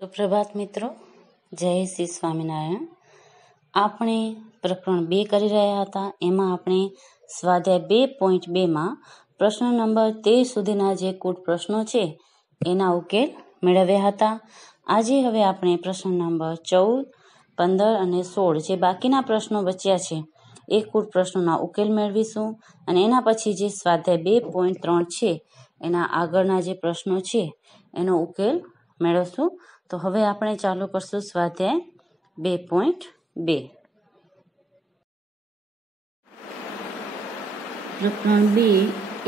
सुप्रभात मित्रों, जय श्री स्वामीनारायण। આપણે પ્રકરણ 2 કરી રહ્યા હતા। એમાં આપણે સ્વાધ્યાય 2.2 માં પ્રશ્ન નંબર 13 સુધીના જે કુલ પ્રશ્નો છે એના ઉકેલ મેળવ્યા હતા। આજે હવે આપણે પ્રશ્ન નંબર 14, 15 અને 16 જે બાકીના પ્રશ્નો બચ્યા છે એ કુલ પ્રશ્નોના ઉકેલ મેળવીશું અને એના પછી જે સ્વાધ્યાય 2.3 છે એના આગળના જે પ્રશ્નો છે એનો ઉકેલ મેળવશું। તો હવે આપણે ચાલુ કરશું સ્વાધ્યાય 2.2। પ્રકરણ 2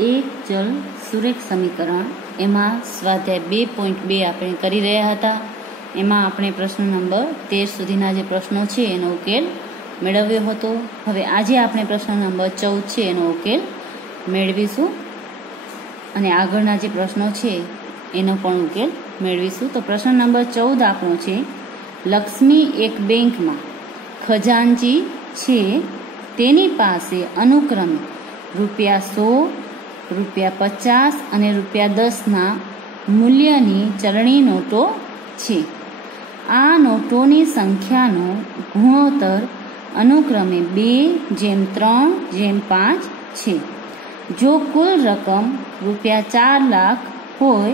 એક ચલ સુરેખ સમીકરણ, એમાં સ્વાધ્યાય 2.2 આપણે કરી રહ્યા હતા। એમાં આપણે પ્રશ્ન નંબર 13 સુધીના જે પ્રશ્નો છે એનો ઉકેલ મેળવ્યો હતો। હવે આજે આપણે પ્રશ્ન નંબર 14 છે એનો ઉકેલ મેળવીશું અને આગળના જે પ્રશ્નો છે એનો પણ ઉકેલ મેળવીશું। તો પ્રશ્ન નંબર 14 આપણો છે, લક્ષ્મી એક બેંકમાં ખજાનચી છે, તેની પાસે અનુક્રમે ₹100, ₹50 અને ₹10 મૂલ્યની ચલણી નોટો છે। આ નોટોની સંખ્યાનો ગુણોત્તર અનુક્રમે 2:3:5 છે। જો કુલ રકમ ₹4 લાખ હોય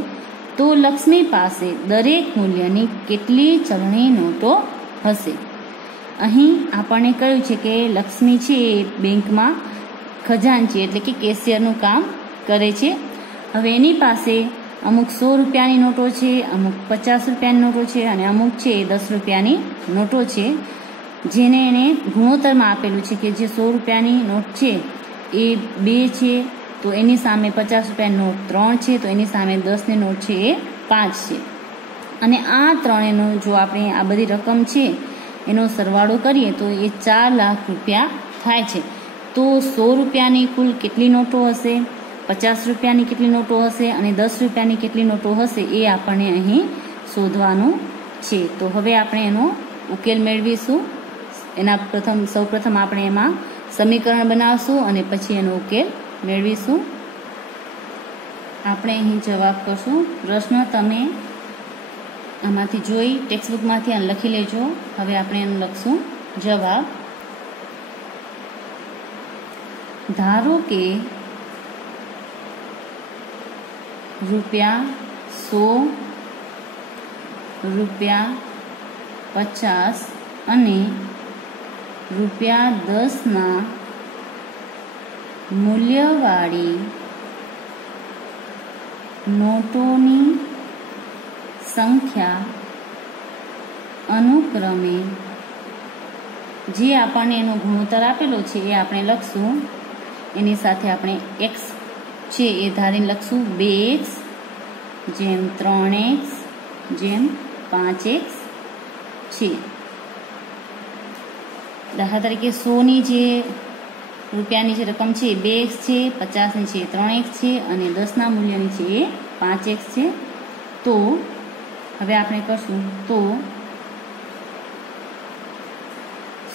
તો લક્ષ્મી પાસે દરેક મૂલ્યની કેટલી ચલણી નોટો હશે? અહીં આપણને કહ્યું છે કે લક્ષ્મી છે એ બેંકમાં ખજાનચી એટલે કે કેશિયરનું કામ કરે છે। હવે એની પાસે અમુક ₹100ની નોટો છે, અમુક ₹50ની નોટો છે અને અમુક છે ₹10ની નોટો છે, જેને એને ગુણોત્તરમાં આપેલું છે કે જે ₹100ની નોટ છે એ 2 છે, તો એની સામે ₹50ની નોટ 3 છે, તો એની સામે 10ની નોટ છે એ 5 છે। અને આ ત્રણેયનો જો આપણે આ બધી રકમ છે એનો સરવાળો કરીએ તો એ ₹4 લાખ થાય છે। તો ₹100ની કુલ કેટલી નોટો હશે, ₹50ની કેટલી નોટો હશે અને ₹10ની કેટલી નોટો હશે એ આપણને અહીં શોધવાનું છે। તો હવે આપણે એનો ઉકેલ મેળવીશું। એના સૌપ્રથમ આપણે એમાં સમીકરણ બનાવશું અને પછી એનો ઉકેલ મેળવીશું। આપણે અહીં જવાબ કરશું। પ્રશ્ન તમે આમાંથી જોઈ ટેક્સ્ટબુકમાંથી આ લખી લેજો। હવે આપણે એનું લખશું જવાબ। ધારો કે ₹100, ₹50 અને ₹10 મૂલ્યવાળી નોટોની સંખ્યા અનુક્રમે, જે આપણને એનો ગુણોત્તર આપેલો છે એ આપણે લખશું, એની સાથે આપણે x છે એ ધારીને લખશું 2x, 3x, 5x છે। દાખલા તરીકે 100ની જે રૂપિયાની જે રકમ છે 2x છે, 50ની છે 3x છે અને 10ના મૂલ્યની છે એ 5x છે। તો હવે આપણે કરશું તો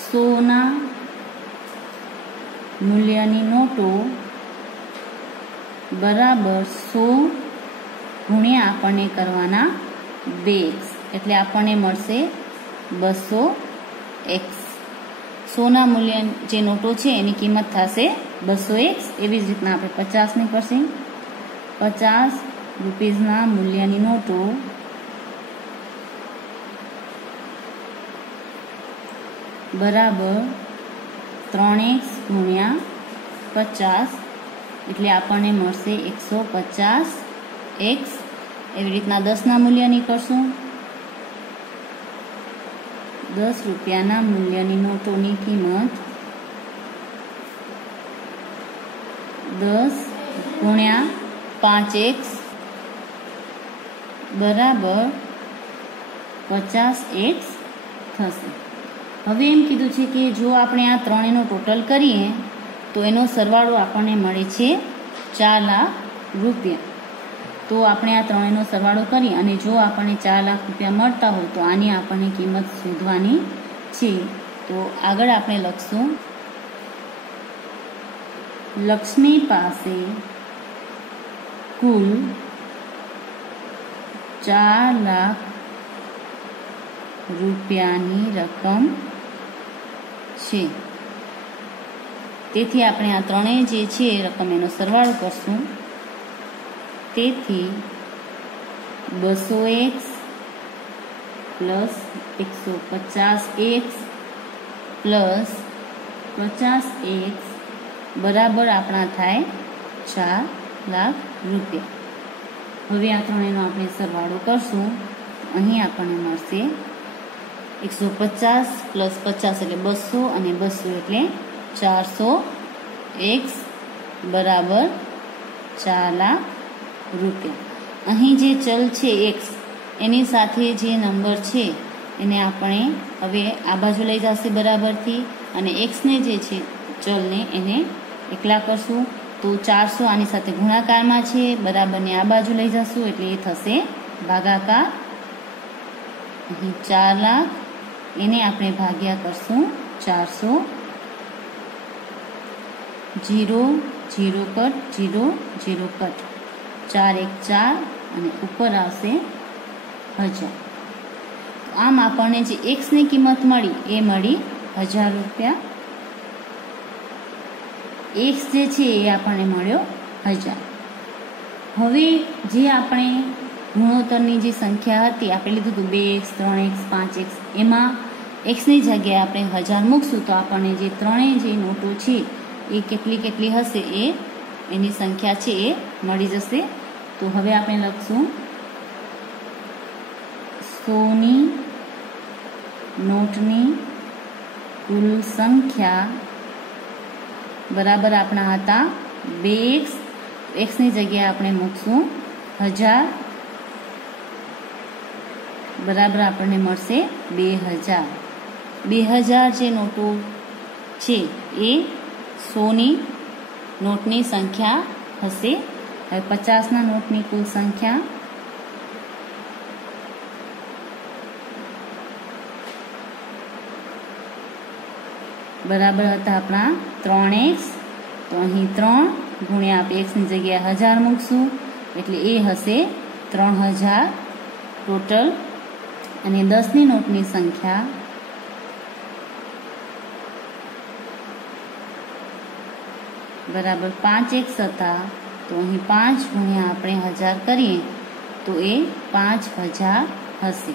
100ના મૂલ્યની નોટો બરાબર 100 ગુણ્યા આપણને કરવાના 2x એટલે આપણને મળશે 200x। 100ના મૂલ્ય જે નોટો છે એની કિંમત થશે 200x। એવી જ રીતના આપણે 50ની કરશું। 50 રૂપીઝના મૂલ્યની નોટો બરાબર 3x ગુણ્યા 50 એટલે આપણને મળશે 150x। એવી રીતના 10ના મૂલ્યની કરશું। 10 રૂપિયાના મૂલ્યની નોટોની કિંમત 10 ગુણ્યા 5x બરાબર 50x થશે। હવે એમ કીધું છે કે જો આપણે આ ત્રણેયનો ટોટલ કરીએ તો એનો સરવાળો આપણને મળે છે ₹4 લાખ। તો આપણે આ ત્રણેયનો સરવાળો કરી અને જો આપણને ₹4 લાખ મળતા હોય તો આની આપણને કિંમત શોધવાની છે। તો આગળ આપણે લખશું, લક્ષ્મી પાસે કુલ ₹4 લાખ રૂપિયાની રકમ છે. તેથી આપણે આ ત્રણેય જે છે રકમ એનો સરવાળો કરશું. તેથી 200x plus 150x plus 50x બરાબર આપણા થાય 4 લાખ રૂપિયા. હવે આ ત્રણેયનો આપણે સરવાળો કરશું. અહીં આપણને મળશે 150 પ્લસ 50 એટલે 200 અને 200 એટલે 400x બરાબર 4 લાખ રૂપિયા. અહીં જે ચલ છે x એની સાથે જે નંબર છે એને આપણે હવે આ બાજુ લઈ જશે બરાબરથી, અને એક્સને જે છે ચલને એને એકલા કરશું. તો 400 આની સાથે ગુણાકારમાં છે, બરાબરને આ બાજુ લઈ જશું એટલે એ થશે ભાગાકાર. અહીં 4 લાખ એને આપણે ભાગ્યા કરશું 400. 0 0 કટ 0 0 કટ 4 1 4 અને ઉપર આવશે 1000. આમ આપણને જે એક્સની કિંમત મળી એ મળી 1000 રૂપિયા. એક્સ જે છે એ આપણને મળ્યો 1000. હવે જે આપણે ગુણોત્તરની જે સંખ્યા હતી આપણે લીધું હતું 2x 3x 5x, એમાં એક્સની જગ્યાએ આપણે 1000 મૂકશું તો આપણને જે ત્રણેય જે નોટો છે એ કેટલી હશે એ એની સંખ્યા છે એ મળી જશે. તો હવે આપણે લખશું 100ની નોટની કુલ સંખ્યા બરાબર આપણા હતા 2x. એક્સની જગ્યાએ આપણે મૂકશું 1000 બરાબર આપણને મળશે 2000. 2000 જે નોટો છે એ 100ની નોટની સંખ્યા હશે. હવે 50ના નોટની કુલ સંખ્યા બરાબર હતા આપણા 3x. તો અહીં 3 ગુણ્યા આપણે એક્સની જગ્યાએ 1000 મૂકશું એટલે એ હશે 3000 ટોટલ. અને 10ની નોટની સંખ્યા બરાબર 5x હતા. તો અહીં 5 ગુણ્યા આપણે 1000 કરીએ તો એ 5000 હશે.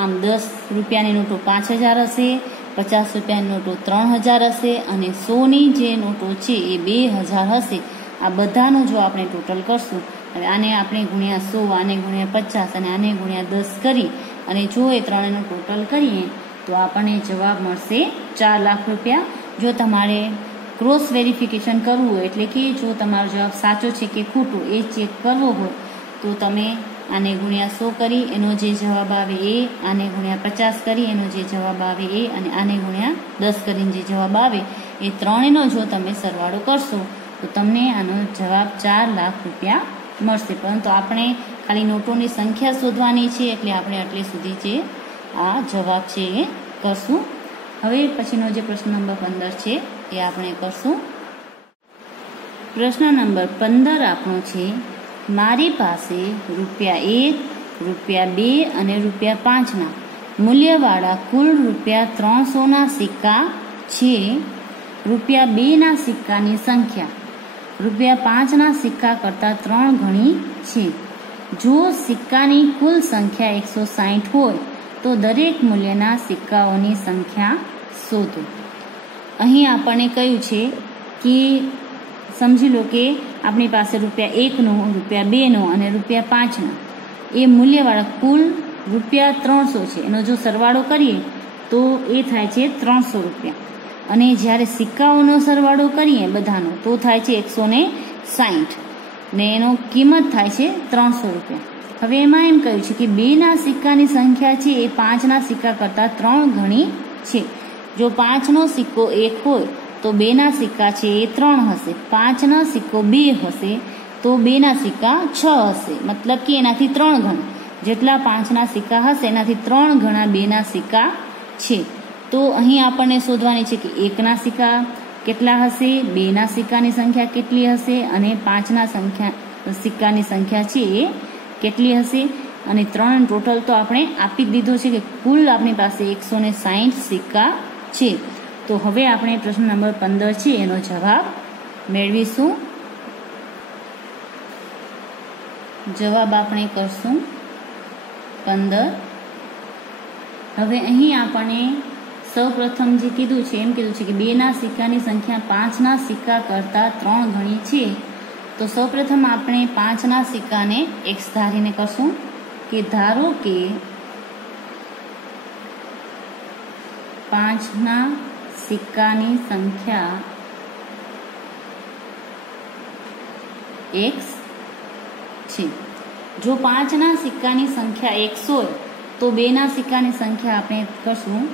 આમ 10 રૂપિયાની નોટો 5000 હશે, 50 રૂપિયાની નોટો 3000 હશે અને 100ની જે નોટો છે એ 2000 હશે. આ બધાનો જો આપણે ટોટલ કરશું, હવે આને આપણે ગુણ્યા 100, આને ગુણ્યા 50 અને આને ગુણ્યા 10 કરી અને જો એ ત્રણેયનું ટોટલ કરીએ તો આપણને જવાબ મળશે 4 લાખ રૂપિયા. જો તમારે ક્રોસ વેરિફિકેશન કરવું હોય એટલે કે જો તમારો જવાબ સાચો છે કે ખોટો એ ચેક કરવો હોય તો તમે આને ગુણ્યા 100 કરી એનો જે જવાબ આવે એ, આને ગુણ્યા 50 કરી એનો જે જવાબ આવે એ, અને આને ગુણ્યા 10 કરીને જે જવાબ આવે એ ત્રણેયનો જો તમે સરવાળો કરશો તો તમને આનો જવાબ 4 લાખ રૂપિયા મળશે. પરંતુ આપણે ખાલી નોટોની સંખ્યા શોધવાની છે એટલે આપણે આટલે સુધી જે આ જવાબ છે એ કરશું. હવે પછીનો જે પ્રશ્ન નંબર 15 છે એ આપણે કરશું. પ્રશ્ન નંબર 15 આપણો છે, મારી પાસે ₹1, ₹2 અને ₹5ના મૂલ્યવાળા કુલ ₹300ના સિક્કા છે. ₹2ના સિક્કાની સંખ્યા ₹5ના સિક્કા કરતાં 3 ગણી છે. જો સિક્કાની કુલ સંખ્યા 160 હોય તો દરેક મૂલ્યના સિક્કાઓની સંખ્યા શોધો. અહીં આપણને કહ્યું છે કે સમજી લો કે આપણી પાસે ₹1નો, ₹2નો અને ₹5ના એ મૂલ્યવાળા કુલ ₹300 છે. એનો જો સરવાળો કરીએ તો એ થાય છે 300 રૂપિયા. અને જ્યારે સિક્કાઓનો સરવાળો કરીએ બધાનો તો થાય છે 160 ને એનો કિંમત થાય છે 300 રૂપિયા. હવે એમાં એમ કહ્યું છે કે 2ના સિક્કાની સંખ્યા છે એ 5ના સિક્કા કરતાં 3 ગણી છે. જો 5નો સિક્કો 1 હોય તો 2ના સિક્કા છે એ 3 હશે. 5નો સિક્કો 2 હશે તો 2ના સિક્કા 6 હશે. મતલબ કે એનાથી 3 ગણા જેટલા 5ના સિક્કા હશે એનાથી 3 ગણા 2ના સિક્કા છે. તો અહીં આપણને શોધવાની છે કે 1ના સિક્કા કેટલા હશે, 2ના સિક્કાની સંખ્યા કેટલી હશે અને 5ના સિક્કાની સંખ્યા છે એ કેટલી હશે. અને 3 ટોટલ તો આપણે આપી જ દીધો છે કે કુલ આપણી પાસે 160 સિક્કા છે. તો હવે આપણે પ્રશ્ન નંબર 15 છે એનો જવાબ મેળવીશું. જવાબ આપણે કરશું 15. હવે અહીં આપણને સૌપ્રથમ જે કીધું છે એમ કીધું છે કે 2ના સિક્કાની સંખ્યા 5ના સિક્કા કરતાં 3 ગણી છે. તો સૌપ્રથમ આપણે 5ના સિક્કાને x ધારીને કરશું કે ધારો કે 5ના સિક્કાની સંખ્યા x છે. જો 5ના સિક્કાની સંખ્યા x હોય તો 2ના સિક્કાની સંખ્યા આપણે કરશું.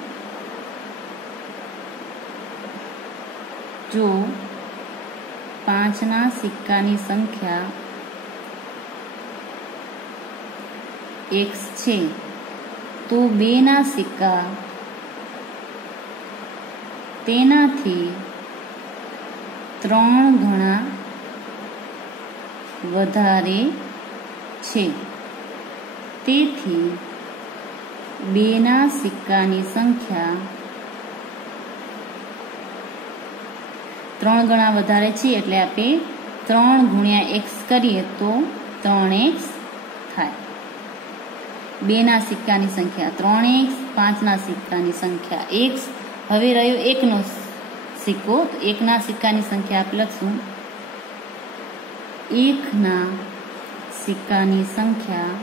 જો 5ના સિક્કાની સંખ્યા x છે તો 2ના સિક્કા તેનાથી 3 ગણા વધારે છે. તેથી 2ના સિક્કાની સંખ્યા 3 ગણા વધારે છે એટલે આપણે 3 ગુણ્યા x કરીએ તો 3x થાય. 2ના સિક્કાની સંખ્યા 3x, 5ના સિક્કાની સંખ્યા x. હવે રહ્યો 1નો સિક્કો. તો 1ના સિક્કાની સંખ્યા આપણે લખશું. 1ના સિક્કાની સંખ્યા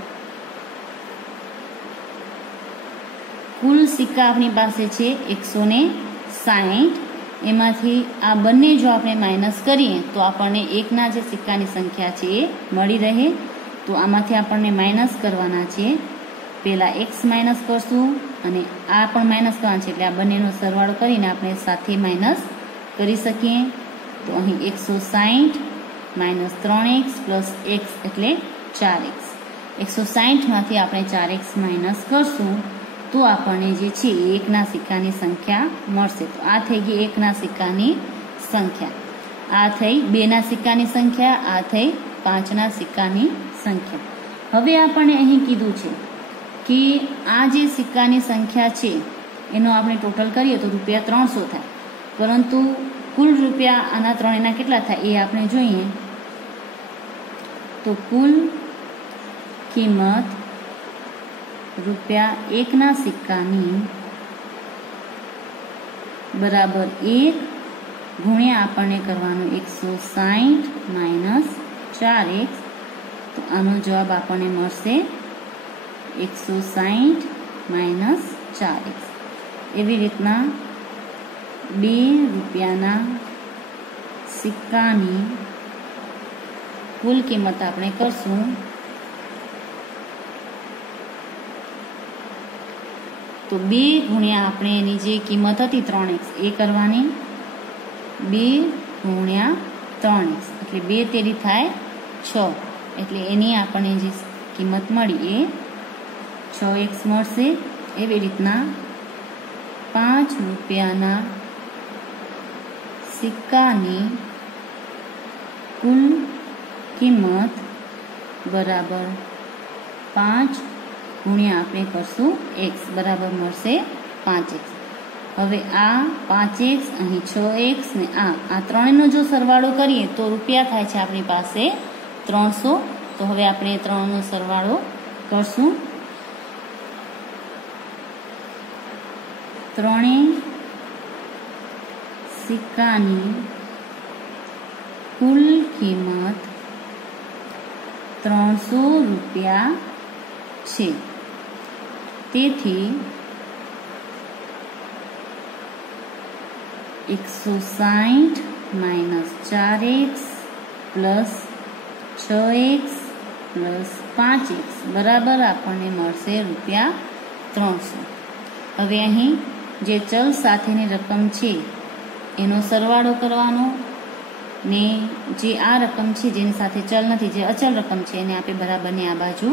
કુલ સિક્કા આપણી પાસે છે 160. એમાંથી આ બંને જો આપણે માઇનસ કરીએ તો આપણને 1ના જે સિક્કાની સંખ્યા છે એ મળી રહે. તો આમાંથી આપણને માઇનસ કરવાના છે. પહેલાં x માઇનસ કરશું અને આ પણ માઇનસ કરવાના છે એટલે આ બંનેનો સરવાળો કરીને આપણે સાથે માઇનસ કરી શકીએ. તો અહીં 160 માઇનસ 3x પ્લસ x એટલે 4x. 160માંથી આપણે 4x માઇનસ કરશું તો આપણને જે છે એ 1ના સિક્કાની સંખ્યા મળશે. તો આ થઈ ગઈ 1ના સિક્કાની સંખ્યા, આ થઈ 2ના સિક્કાની સંખ્યા, આ થઈ 5ના સિક્કાની સંખ્યા. હવે આપણને અહીં કીધું છે કે આ જે સિક્કાની સંખ્યા છે એનો આપણે ટોટલ કરીએ તો રૂપિયા 300 થાય. પરંતુ કુલ રૂપિયા આના ત્રણેયના કેટલા થાય એ આપણે જોઈએ. તો કુલ કિંમત રૂપિયા 1ના સિક્કાની બરાબર 1 ગુણ્યા આપણને કરવાનું 160 માઇનસ 4x. તો આનો જવાબ આપણને મળશે 160 માઇનસ 4x. એવી રીતના 2 રૂપિયાના સિક્કાની કુલ કિંમત આપણે કરશું. તો 2 ગુણ્યા આપણે એની જે કિંમત હતી 3x એ કરવાની. 2 ગુણ્યા 3x એટલે 2 તેરી થાય 6. એટલે એની આપણને જે કિંમત મળી એ 6x મળશે. એવી રીતના 5 રૂપિયાના સિક્કાની કુલ કિંમત બરાબર 5 ગુણ્યા આપણે કરશું x બરાબર મળશે 5x. હવે આ 5x અહીં 6x ને આ ત્રણેયનો જો સરવાળો કરીએ તો રૂપિયા થાય છે આપણી પાસે 300. તો હવે આપણે 3નો સરવાળો કરશું. ત્રણેય સિક્કાની કુલ કિંમત 300 રૂપિયા છે. તેથી 160 minus 4x plus 6x plus 5x બરાબર આપણને મળશે રૂપિયા 300. હવે અહીં જે ચલ સાથેની રકમ છે એનો સરવાળો કરવાનો ને જે આ રકમ છે જેની સાથે ચલ નથી, જે અચલ રકમ છે એને આપણે બરાબરની આ બાજુ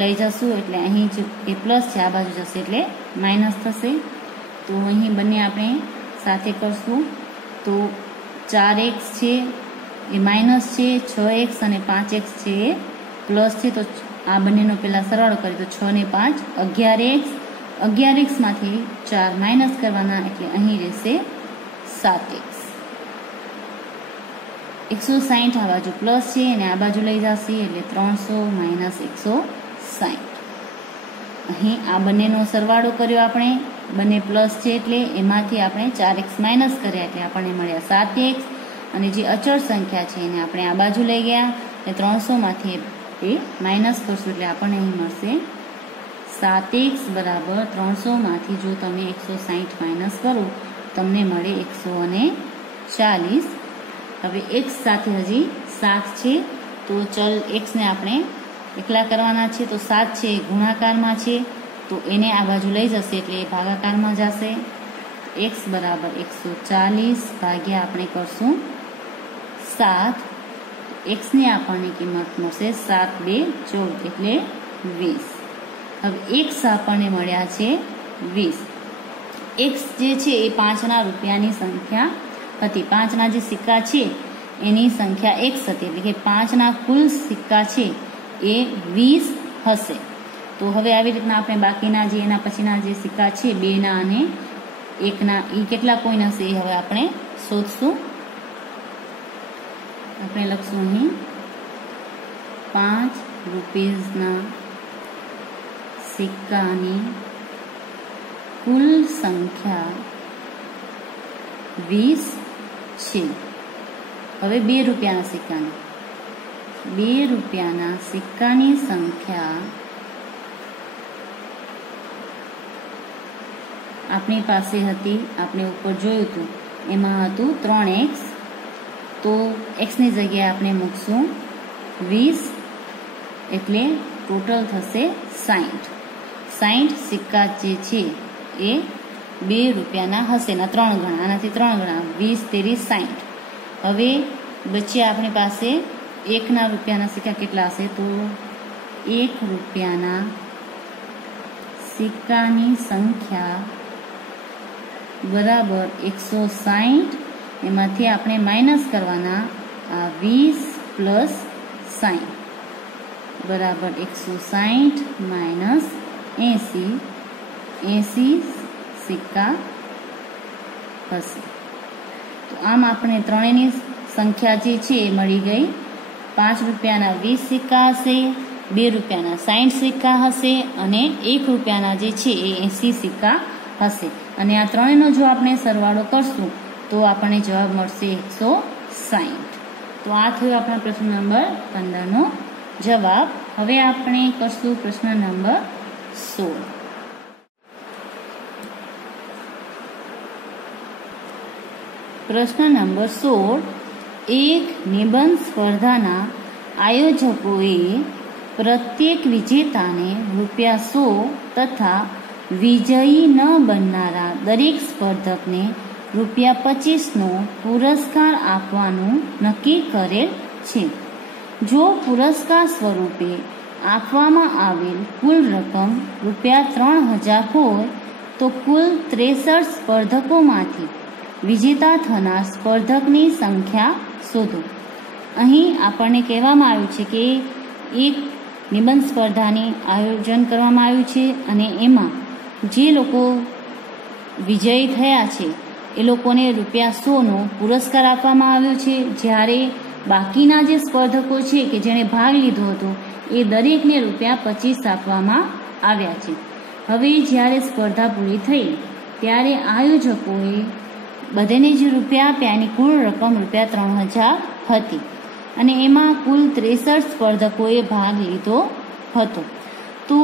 લઈ જશું. એટલે અહીં જે એ પ્લસ છે આ બાજુ જશે એટલે માઇનસ થશે. તો અહીં બંને આપણે સાથે કરશું. તો 4x છે એ માઇનસ છે, 6x અને 5x છે એ પ્લસ છે. તો આ બંનેનો પહેલાં સરવાળો કરીએ તો 6 ને 5 11x, 11x માંથી 4 માઇનસ કરવાના એટલે અહીં રહેશે 7x. 160 આ બાજુ પ્લસ છે અને આ બાજુ લઈ જશે એટલે 300 માઇનસ 160. અહીં આ બંનેનો સરવાળો કર્યો આપણે, બંને પ્લસ છે એટલે એમાંથી આપણે 4x માઇનસ કર્યા એટલે આપણને મળ્યા 7x. અને જે અચળ સંખ્યા છે એને આપણે આ બાજુ લઈ ગયા એટલે 300માંથી એ માઇનસ કરશું એટલે આપણને અહીં મળશે 7x બરાબર 300માંથી જો તમે 160 માઇનસ કરો તમને મળે 140. હવે x સાથે હજી 7 છે તો ચલ xને આપણે એકલા કરવાના છે તો 7 છે એ ગુણાકારમાં છે તો એને આ બાજુ લઈ જશે એટલે એ ભાગાકારમાં જશે. x બરાબર 140 ભાગ્યા આપણે કરશું 7. xની આપણને કિંમત મળશે 7 2 14 એટલે 20. હવે x આપણને મળ્યા છે 20. x જે છે એ 5ના રૂપિયાની સંખ્યા હતી. 5ના જે સિક્કા છે એની સંખ્યા x હતી એટલે કે 5ના કુલ સિક્કા છે એ 20 હશે. તો હવે આવી રીતના આપણે બાકીના જે એના પછીના જે સિક્કા છે 2ના અને 1ના એ કેટલા કોઈન હશે એ હવે આપણે શોધશું. આપણે લખશું અહીં 5 રૂપિયાના સિક્કાની કુલ સંખ્યા 20 છે. હવે 2 રૂપિયાના સિક્કાની 2 રૂપિયાના સિક્કાની સંખ્યા આપણી પાસે હતી, આપણે ઉપર જોયું હતું એમાં હતું 3x. તો xની જગ્યાએ આપણે મૂકશું 20 એટલે ટોટલ થશે 60. 60 સિક્કા જે છે એ 2 રૂપિયાના હશે ના 3 ગણા, આનાથી 3 ગણા 20 તેરી 60. હવે બચ્યા આપણી પાસે 1ના રૂપિયાના સિક્કા કેટલા હશે તો 1 રૂપિયાના સિક્કાની સંખ્યા બરાબર 160. એમાંથી આપણે માઇનસ કરવાના આ 20 પ્લસ 60 બરાબર 160 માઇનસ 80 સિક્કા હશે. તો આમ આપણે ત્રણેયની સંખ્યા જે છે એ મળી ગઈ. 5 રૂપિયાના 20 સિક્કા હશે, 2 રૂપિયાના 60 સિક્કા હશે અને 1 રૂપિયાના જે છે એ 80 સિક્કા હશે. અને આ ત્રણેયનો જો આપણે સરવાળો કરશું તો આપણને જવાબ મળશે 160. તો આ થયો આપણા પ્રશ્ન નંબર 15નો જવાબ. હવે આપણે કરશું પ્રશ્ન નંબર 16. પ્રશ્ન નંબર 16. એક નિબંધ સ્પર્ધાના આયોજકોએ પ્રત્યેક વિજેતાને ₹100 તથા વિજયી ન બનનારા દરેક સ્પર્ધકને ₹25નો પુરસ્કાર આપવાનું નક્કી કરેલ છે. જો પુરસ્કાર સ્વરૂપે આપવામાં આવેલ કુલ રકમ ₹3000 હોય તો કુલ 63 સ્પર્ધકોમાંથી વિજેતા થનાર સ્પર્ધકની સંખ્યા શોધો. અહીં આપણને કહેવામાં આવ્યું છે કે એક નિબંધ સ્પર્ધાની આયોજન કરવામાં આવ્યું છે અને એમાં જે લોકો વિજયી થયા છે એ લોકોને ₹100નો પુરસ્કાર આપવામાં આવ્યો છે. જ્યારે બાકીના જે સ્પર્ધકો છે કે જેણે ભાગ લીધો હતો એ દરેકને ₹25 આપવામાં આવ્યા છે. હવે જ્યારે સ્પર્ધા પૂરી થઈ ત્યારે આયોજકોએ બધાને જે રૂપિયા આપ્યા એની કુલ રકમ ₹3000 હતી અને એમાં કુલ 63 સ્પર્ધકોએ ભાગ લીધો હતો. તો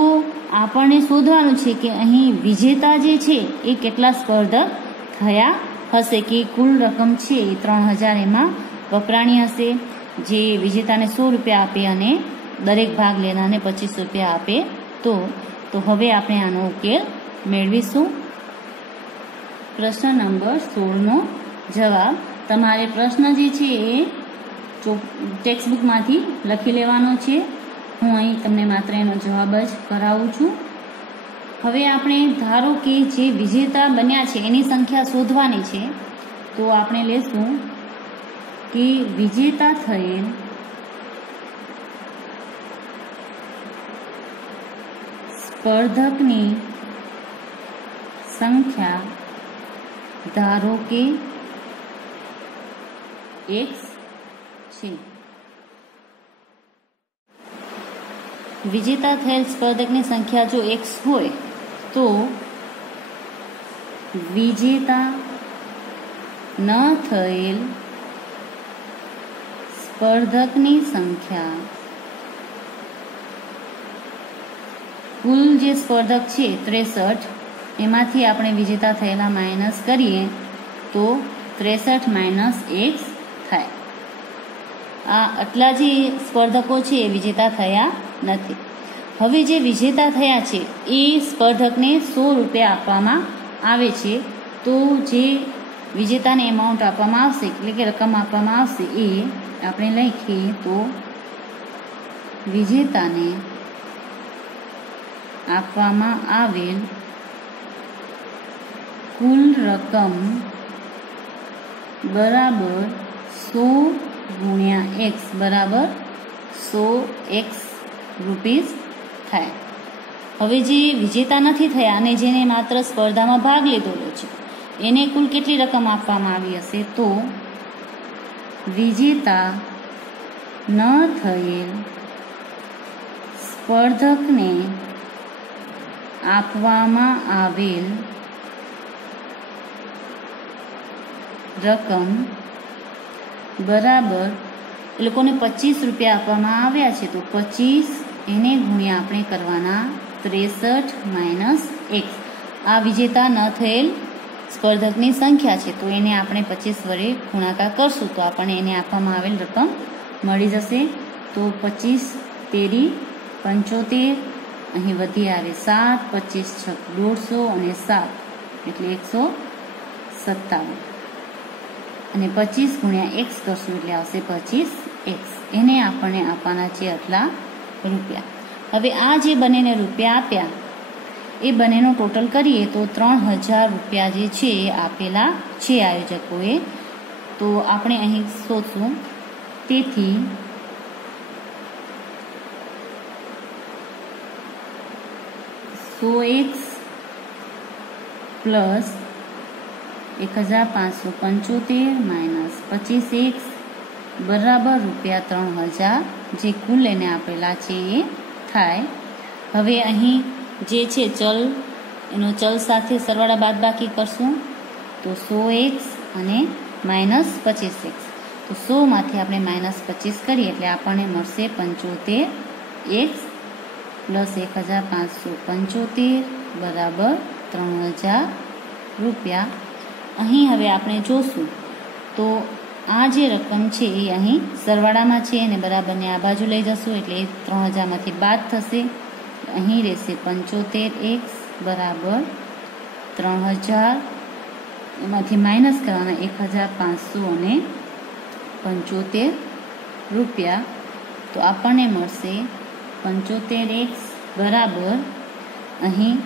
આપણને શોધવાનું છે કે અહીં વિજેતા જે છે એ કેટલા સ્પર્ધક થયા હશે કે કુલ રકમ છે એ 3000 એમાં વપરાણી હશે. જે વિજેતાને ₹100 આપે અને દરેક ભાગ લેનારને ₹25 આપે તો હવે આપણે આનો ઉકેલ મેળવીશું. પ્રશ્ન નંબર 16નો જવાબ. તમારે પ્રશ્ન જે છે એ ટેક્સ્ટબુકમાંથી લખી લેવાનો છે. હું અહીં તમને માત્ર એનો જવાબ જ કરાવું છું. હવે આપણે ધારો કે જે વિજેતા બન્યા છે એની સંખ્યા શોધવાની છે તો આપણે લેશું કે વિજેતા થયેલ સ્પર્ધકની સંખ્યા ધારો કે x છે. વિજેતા થયેલ સ્પર્ધકની સંખ્યા જો x હોય તો વિજેતા ન થયેલ સ્પર્ધકની સંખ્યા, કુલ જે સ્પર્ધક છે 63, એમાંથી આપણે વિજેતા થયેલા માઇનસ કરીએ તો 63 - x થાય. આ આટલા જે સ્પર્ધકો છે એ વિજેતા થયા નથી. હવે જે વિજેતા થયા છે એ સ્પર્ધકને 100 રૂપિયા આપવામાં આવે છે. તો જે વિજેતાને એમાઉન્ટ આપવામાં આવશે એટલે કે રકમ આપવામાં આવશે એ આપણે લખીએ તો વિજેતાને આપવામાં આવેલ કુલ રકમ બરાબર 100 × x બરાબર 100x રૂપીસ થાય. હવે જે વિજેતા નથી થયા અને જેને માત્ર સ્પર્ધામાં ભાગ લીધેલો છે એને કુલ કેટલી રકમ આપવામાં આવી હશે? તો વિજેતા ન થયેલ સ્પર્ધકને આપવામાં આવેલ રકમ બરાબર, એ લોકોને 25 રૂપિયા આપવામાં આવ્યા છે તો 25 એને ગુણ્યા આપણે કરવાના 63 - x. આ વિજેતા ન થયેલ સ્પર્ધકની સંખ્યા છે તો એને આપણે 25 વડે ગુણાકાર કરશું તો આપણને એને આપવામાં આવેલ રકમ મળી જશે. તો 25 તેરી 75, અહીં વધી આવે 7, 25 × 6 150 અને 7 એટલે 157 અને 25 × x કરશું એટલે આવશે 25x. એને આપણને આપવાના છે આટલા રૂપિયા. હવે આ જે બંનેને રૂપિયા આપ્યા એ બંનેનો ટોટલ કરીએ તો 3000 રૂપિયા જે છે એ આપેલા છે આયોજકોએ. તો આપણે અહીં શોધશું. તેથી 100x પ્લસ 1575 - 25x બરાબર રૂપિયા 3000 જે કુલ એને આપેલા છે એ થાય. હવે અહીં જે છે ચલ, એનો ચલ સાથે સરવાળા બાદબાકી કરશું તો 100x અને -25x. તો 100 માંથી આપણે -25 કરીએ એટલે આપણને મળશે 75x પ્લસ 1575 બરાબર 3000 રૂપિયા. અહીં હવે આપણે જોશું તો આ જે રકમ છે એ અહીં સરવાળામાં છે અને બરાબરને આ બાજુ લઈ જશું એટલે 3000 માંથી બાદ થશે. અહીં રહેશે 75x બરાબર 3000, એમાંથી માઇનસ કરવાના 1575 રૂપિયા. તો આપણને મળશે 75x બરાબર, અહીં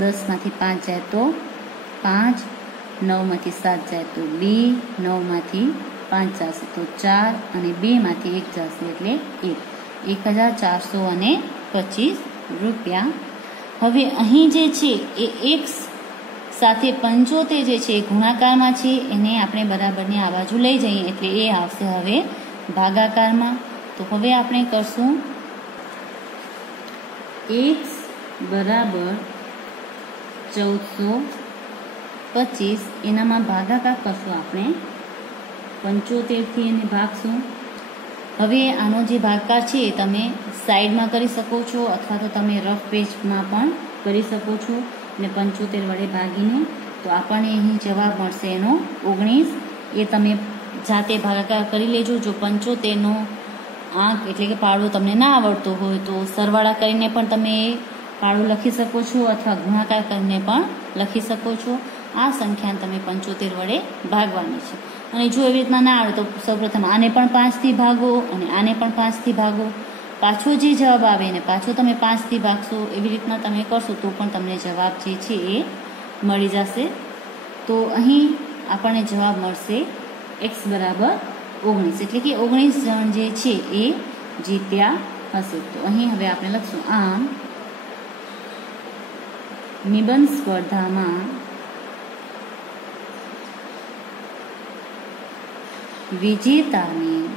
10 માંથી 5 જાય તો 5, 9 માંથી 7 જાય તો 2, 9 માંથી 5 જશે તો 4 અને 2 માંથી 1 જશે એટલે 1425 રૂપિયા. હવે અહીં જે છે એ x સાથે 75 જે છે એ ગુણાકારમાં છે, એને આપણે બરાબરની આ બાજુ લઈ જઈએ એટલે એ આવશે હવે ભાગાકારમાં. તો હવે આપણે કરશું x બરાબર 1425, એનામાં ભાગાકાર કરશું આપણે 75થી એને ભાગશું. હવે આનો જે ભાગાકાર છે એ તમે સાઈડમાં કરી શકો છો અથવા તો તમે રફ પેજમાં પણ કરી શકો છો. અને 75 વડે ભાગીને તો આપણને અહીં જવાબ મળશે એનો 19. એ તમે જાતે ભાગાકાર કરી લેજો. જો 75નો આંક એટલે કે પાડો તમને ના આવડતો હોય તો સરવાળા કરીને પણ તમે એ પાડો લખી શકો છો અથવા ગુણાકાર કરીને પણ લખી શકો છો. આ સંખ્યાને તમે 75 વડે ભાગવાની છે. અને જો એવી રીતના ના આવડે તો સૌપ્રથમ આને પણ 5થી ભાગો અને આને પણ 5થી ભાગો. પાછો જે જવાબ આવે ને પાછો તમે 5થી ભાગશો. એવી રીતના તમે કરશો તો પણ તમને જવાબ જે છે એ મળી જશે. તો અહીં આપણને જવાબ મળશે x બરાબર 19, એટલે કે 19 જણ જે છે એ જીત્યા હશે. તો અહીં હવે આપણે લખશું આમ નિબંધ સ્પર્ધામાં વિજેતાની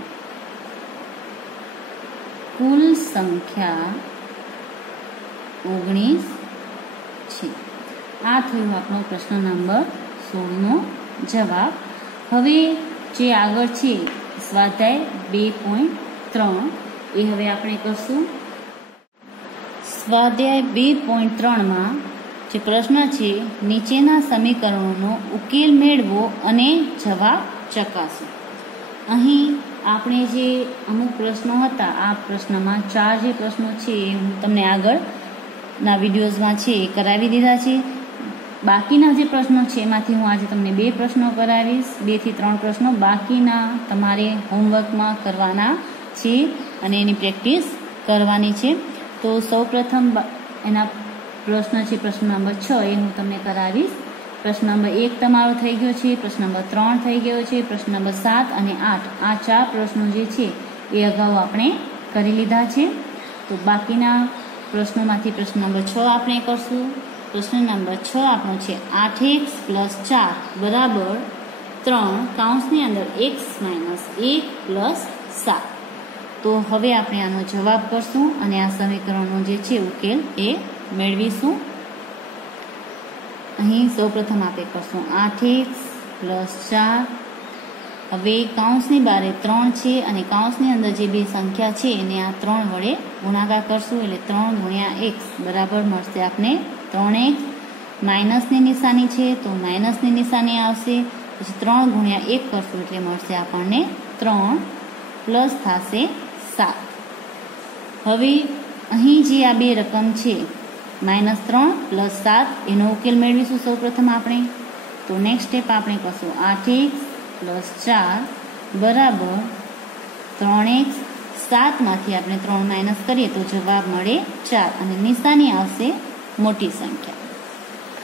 કુલ સંખ્યા 19 છે. આ થયો આપણો પ્રશ્ન નંબર 16નો જવાબ. હવે જે આગળ છે સ્વાધ્યાય 2.3 એ હવે આપણે કરશું. સ્વાધ્યાય 2.3માં જે પ્રશ્ન છે, નીચેના સમીકરણોનો ઉકેલ મેળવો અને જવાબ ચકાસો. અહીં આપણે જે અમુક પ્રશ્નો હતા, આ પ્રશ્નમાં 4 જે પ્રશ્નો છે એ હું તમને આગળના વિડીયોઝમાં છે એ કરાવી દીધા છે. બાકીના જે પ્રશ્નો છે એમાંથી હું આજે તમને 2 પ્રશ્નો કરાવીશ. 2 થી 3 પ્રશ્નો બાકીના તમારે હોમવર્કમાં કરવાના છે અને એની પ્રેક્ટિસ કરવાની છે. તો સૌપ્રથમ એના પ્રશ્ન છે પ્રશ્ન નંબર 6 એ હું તમને કરાવીશ. પ્રશ્ન નંબર 1 તમારો થઈ ગયો છે, પ્રશ્ન નંબર 3 થઈ ગયો છે, પ્રશ્ન નંબર 7 અને 8 આ 4 પ્રશ્નો જે છે એ અગાઉ આપણે કરી લીધા છે. તો બાકીના પ્રશ્નોમાંથી પ્રશ્ન નંબર 6 આપણે કરશું. પ્રશ્ન નંબર 6 આપણો છે 8x + 4 બરાબર 3 કૌંસની અંદર x - 1 + 7. તો હવે આપણે આનો જવાબ કરશું અને આ સમીકરણનો જે છે ઉકેલ એ મેળવીશું. અહીં સૌપ્રથમ આપણે કરશું 8x + 4. હવે કૌંસની બારે 3 છે અને કૌંસની અંદર જે 2 સંખ્યા છે એને આ 3 વડે ગુણાકાર કરશું એટલે 3 × x બરાબર મળશે આપણે 3x. માઇનસની નિશાની છે તો માઇનસની નિશાની આવશે. પછી 3 × 1 કરશું એટલે મળશે આપણને 3 પ્લસ થશે 7. હવે અહીં જે આ 2 રકમ છે -3 + 7 એનો ઉકેલ મેળવીશું સૌપ્રથમ આપણે. તો નેક્સ્ટ સ્ટેપ આપણે કરશું 8x + 4 બરાબર 3x. 7માંથી આપણે 3 માઇનસ કરીએ તો જવાબ મળે 4 અને નિશાની આવશે મોટી સંખ્યા.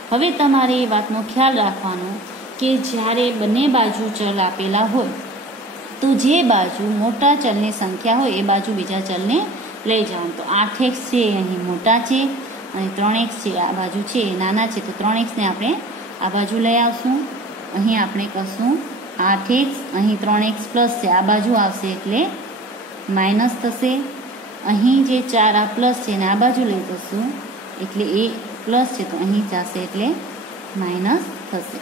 હવે તમારે એ વાતનો ખ્યાલ રાખવાનો કે જ્યારે બંને બાજુ ચલ આપેલા હોય તો જે બાજુ મોટા ચલની સંખ્યા હોય એ બાજુ બીજા ચલને લઈ જવાનું. તો 8x છે અહીં મોટા છે અને 3x છે આ બાજુ છે એ નાના છે. તો 3x ને આપણે આ બાજુ લઈ આવશું. અહીં આપણે કરશું 8x, અહીં 3x પ્લસ છે આ બાજુ આવશે એટલે માઇનસ થશે. અહીં જે 4 આ પ્લસ છે એને આ બાજુ લઈ જશું એટલે એ પ્લસ છે તો અહીં જશે એટલે માઇનસ થશે.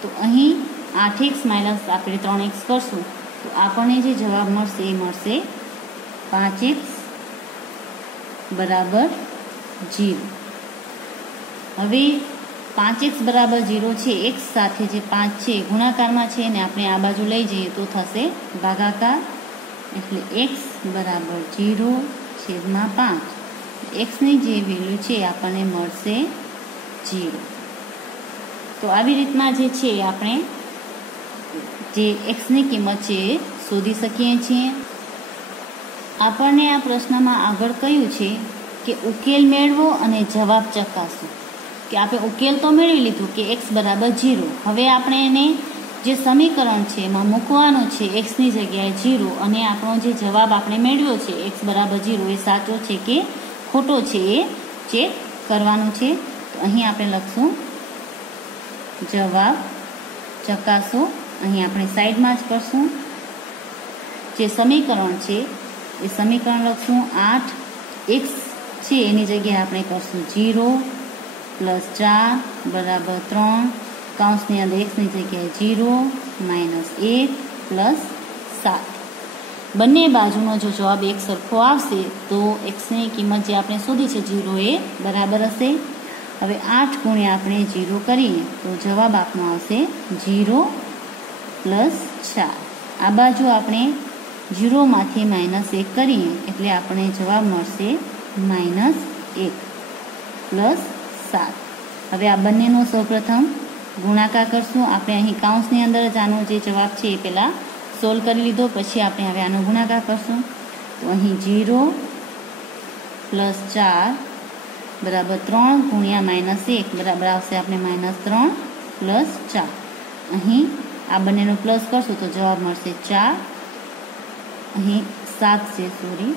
તો અહીં 8x માઇનસ આપણે 3x કરશું તો આપણને જે જવાબ મળશે એ મળશે 5x બરાબર 0. હવે 5x બરાબર 0 છે, x સાથે જે 5 છે ગુણાકારમાં છે અને આપણે આ બાજુ લઈ જઈએ તો થશે ભાગાકાર એટલે x બરાબર 0/5. xની જે વેલ્યુ છે આપણને મળશે 0. તો આવી રીતના જે છે આપણે જે xની કિંમત છે એ શોધી શકીએ છીએ. આપણને આ પ્રશ્નમાં આગળ કહ્યું છે કે ઉકેલ મેળવો અને જવાબ ચકાસો. કે આપણે ઉકેલ તો મેળવી લીધું કે x બરાબર 0. હવે આપણે એને જે સમીકરણ છે એમાં મૂકવાનું છે xની જગ્યાએ 0 અને આપણો જે જવાબ આપણે મેળવ્યો છે x બરાબર 0 એ સાચો છે કે ખોટો છે એ ચેક કરવાનું છે. તો અહીં આપણે લખશું જવાબ ચકાસો. અહીં આપણે સાઈડમાં જ કરશું. જે સમીકરણ છે એ સમીકરણ લખશું 8x છે એની જગ્યાએ આપણે કરશું 0 + 4 બરાબર 3 કૌંસની અંદર xની જગ્યાએ 0 - 1 + 7. બંને બાજુનો જો જવાબ એક સરખો આવશે તો xની કિંમત જે આપણે શોધી છે 0 એ બરાબર હશે. હવે 8 × આપણે 0 કરીએ તો જવાબ આપણો આવશે 0 + 4. આ બાજુ આપણે 0માંથી -1 કરીએ એટલે આપણે જવાબ મળશે -1 + 7. હવે આ બંનેનો સૌપ્રથમ ગુણાકાર કરશું. આપણે અહીં કૌંસની અંદર જ આનો જે જવાબ છે એ પહેલાં સોલ્વ કરી લીધો, પછી આપણે હવે આનો ગુણાકાર કરશું. તો અહીં 0 + 4 બરાબર 3 × -1 બરાબર આવશે આપણે -3 + 4. અહીં આ બંનેનો પ્લસ કરશું તો જવાબ મળશે 4. અહીં 7 છે, સોરી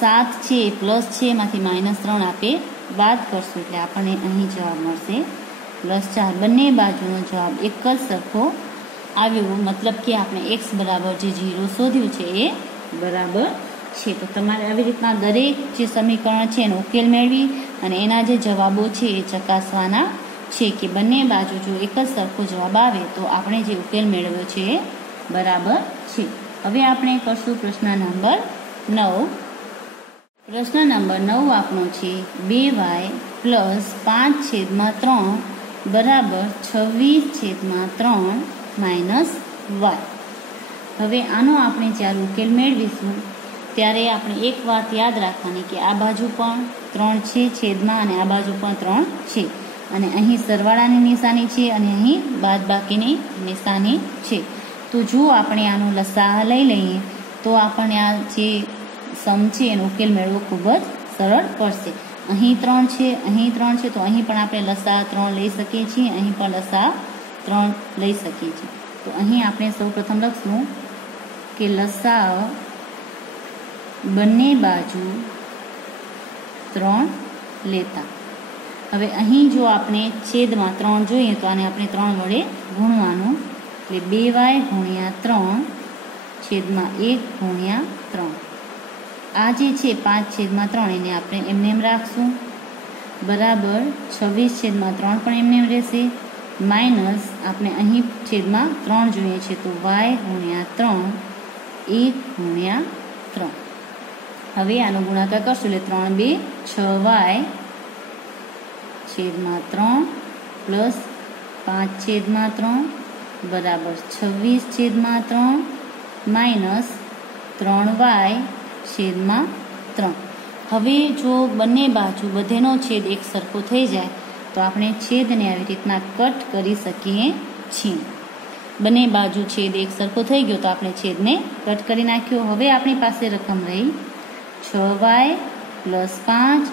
7 છે પ્લસ છે એમાંથી -3 આપે બાદ કરશું એટલે આપણને અહીં જવાબ મળશે +4। બંને બાજુનો જવાબ એક જ સરખો આવ્યો, મતલબ કે આપણે x બરાબર જે 0 શોધ્યું છે એ બરાબર છે। તો તમારે આવી રીતના દરેક જે સમીકરણ છે એનો ઉકેલ મેળવી અને એના જે જવાબો છે એ ચકાસવાના છે કે બંને બાજુ જો એક જ સરખો જવાબ આવે તો આપણે જે ઉકેલ મેળવ્યો છે એ બરાબર છે। હવે આપણે કરશું પ્રશ્ન નંબર 9। પ્રશ્ન નંબર 9 આપણો છે 2y + 5/3 બરાબર 26/3 - y। હવે આનો આપણે જ્યારે ઉકેલ મેળવીશું ત્યારે આપણે એક વાત યાદ રાખવાની કે આ બાજુ પણ 3 છે છેદમાં અને આ બાજુ પણ 3 છે અને અહીં સરવાળાની નિશાની છે અને અહીં બાદબાકીની નિશાની છે। તો જો આપણે આનો લસાઅ લઈ લઈએ તો આપણને આ જે સમ છે એનો ઉકેલ મેળવવો ખૂબ જ સરળ પડશે। અહીં 3 છે, અહીં 3 છે, તો અહીં પણ આપણે લસાઅ 3 લઈ શકીએ છીએ, અહીં પણ લસાઅ 3 લઈ શકીએ છીએ। તો અહીં આપણે સૌપ્રથમ લખશું કે લસાઅ બંને બાજુ 3 લેતા। હવે અહીં જો આપણે છેદમાં 3 જોઈએ તો આને આપણે 3 વડે ગુણવાનું એટલે 2y × 3 છેદમાં 1 × 3। આ જે છે 5/3 એને આપણે એમને એમ રાખશું બરાબર 26/3 પણ એમને એમ રહેશે માઇનસ આપણે અહીં છેદમાં 3 જોઈએ છે તો y × 3 1 × 3। હવે આનો ગુણાકાર કરશું એટલે 3 × 2 6y છેદમાં 3 પ્લસ 5/3 બરાબર 26/3 માઇનસ 3y છેદમાં 3। હવે જો બંને બાજુ બધેનો છેદ એક સરખો થઈ જાય તો આપણે છેદને આવી રીતના કટ કરી શકીએ છીએ। બંને બાજુ છેદ એક સરખો થઈ ગયો તો આપણે છેદને કટ કરી નાખ્યો। હવે આપણી પાસે રકમ રહી 6y + 5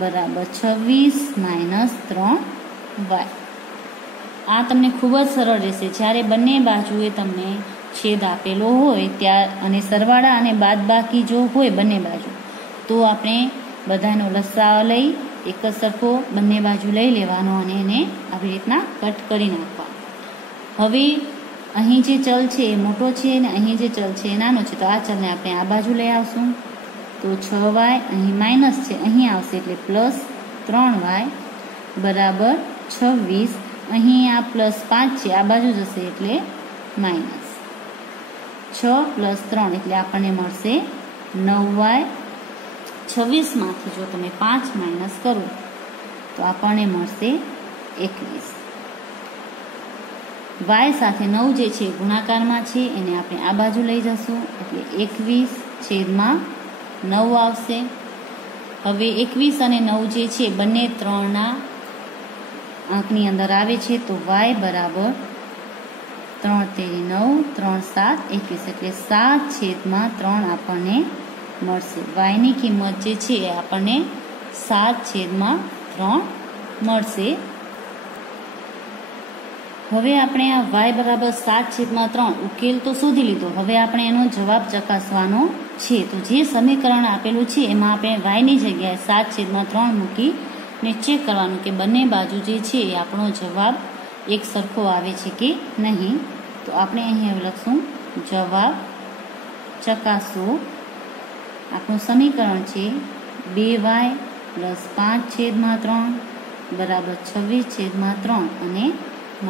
બરાબર 26 - 3y। આ તમને ખૂબ જ સરળ રહેશે જ્યારે બંને બાજુએ તમને છેદ આપેલો હોય ત્યાં અને સરવાળા અને બાદબાકી જો હોય બંને બાજુ તો આપણે બધાનો લસાઅ લઈ એક જ સરખો બંને બાજુ લઈ લેવાનો અને એને આવી રીતના કટ કરી નાખવા। હવે અહીં જે ચલ છે એ મોટો છે અને અહીં જે ચલ છે એ નાનો છે તો આ ચલને આપણે આ બાજુ લઈ આવશું તો 6y અહીં માઇનસ છે અહીં આવશે એટલે +3y બરાબર 26। અહીં આ +5 છે આ બાજુ જશે એટલે માઇનસ 6 + 3 એટલે આપણને મળશે 9y। 26માંથી જો તમે 5 માઇનસ કરો તો આપણને મળશે 21। y સાથે 9 જે છે ગુણાકારમાં છે એને આપણે આ બાજુ લઈ જશું એટલે 21/9 આવશે। હવે 21 અને 9 જે છે બંને 3ના આંકની અંદર આવે છે તો y બરાબર 3 તેરી 9 3 7 21 એટલે 7/3 આપણને મળશે। yની કિંમત જે છે એ આપણને 7/3 મળશે। હવે આપણે આ y બરાબર 7/3 ઉકેલ તો શોધી લીધો, હવે આપણે એનો જવાબ ચકાસવાનો છે। તો જે સમીકરણ આપેલું છે એમાં આપણે yની જગ્યાએ 7/3 મૂકીને ચેક કરવાનું કે બંને બાજુ જે છે એ આપણો જવાબ એક સરખો આવે છે કે નહીં। તો આપણે અહીં હવે લખશું જવાબ ચકાસો। આપણું સમીકરણ છે 2y + 5/3 બરાબર 26/3 અને -y।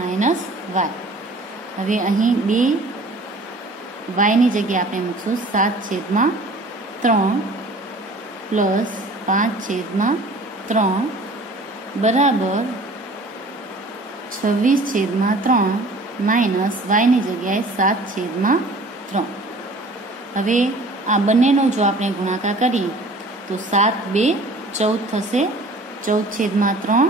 હવે અહીં 2yની જગ્યાએ આપણે મૂકશું 7/3 પ્લસ 5/3 બરાબર 26/3 માઇનસ yની જગ્યાએ 7/3। હવે આ બંનેનો જો આપણે ગુણાકાર કરીએ તો 7 × 2 = 14 થશે 14/3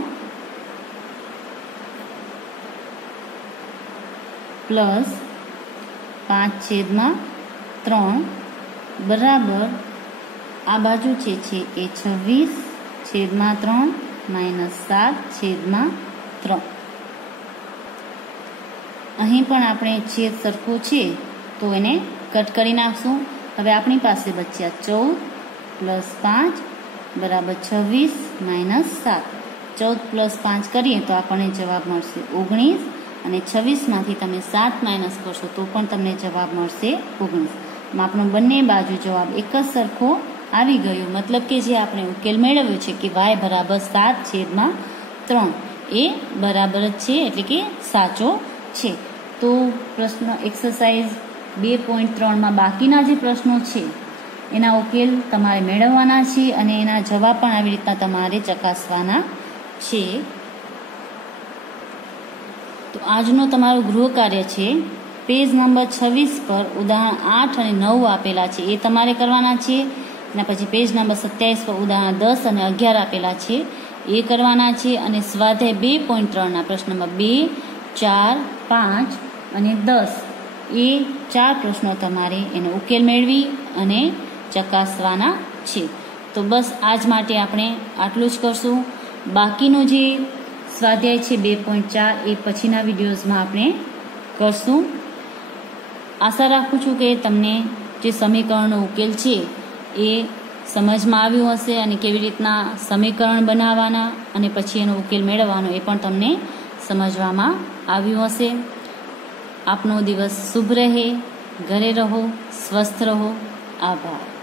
પ્લસ 5/3 બરાબર આ બાજુ જે છે એ 26/3 માઇનસ 7/3। અહીં પણ આપણે છેદ સરખો છે તો એને કટ કરી નાખશું। હવે આપણી પાસે બચ્યા 14 + 5 બરાબર 26 - 7. 14 + 5 કરીએ તો આપણને જવાબ મળશે 19 અને 26માંથી તમે 7 માઇનસ કરશો તો પણ તમને જવાબ મળશે 19. આપણો બંને બાજુ જવાબ એક જ સરખો આવી ગયો, મતલબ કે જે આપણે ઉકેલ મેળવ્યો છે કે y બરાબર 7/3 એ બરાબર જ છે, એટલે કે સાચો છે. તો પ્રશ્ન એક્સરસાઇઝ 2.3માં બાકીના જે પ્રશ્નો છે એના ઉકેલ તમારે મેળવવાના છે અને એના જવાબ પણ આવી રીતના તમારે ચકાસવાના છે. તો આજનો તમારું ગૃહ કાર્ય છે, પેજ નંબર 26 પર ઉદાહરણ 8 અને 9 આપેલા છે એ તમારે કરવાના છે. એના પછી પેજ નંબર 27 પર ઉદાહરણ 10 અને 11 આપેલા છે એ કરવાના છે. અને સ્વાધ્યાય 2.3ના પ્રશ્ન નંબર 2, 4, 5 અને 10 એ 4 પ્રશ્નો તમારે એનો ઉકેલ મેળવી અને ચકાસવાના છે. તો બસ આજ માટે આપણે આટલું જ કરશું. બાકીનું જે સ્વાધ્યાય છે 2.4 એ પછીના વિડીયોઝમાં આપણે કરશું. આશા રાખું છું કે તમને જે સમીકરણનો ઉકેલ છે એ સમજમાં આવ્યું હશે અને કેવી રીતના સમીકરણ બનાવવાના અને પછી એનો ઉકેલ મેળવવાનો એ પણ તમને સમજવામાં આવ્યું હશે. આપનો દિવસ શુભ રહે, ઘરે રહો, સ્વસ્થ રહો. આભાર.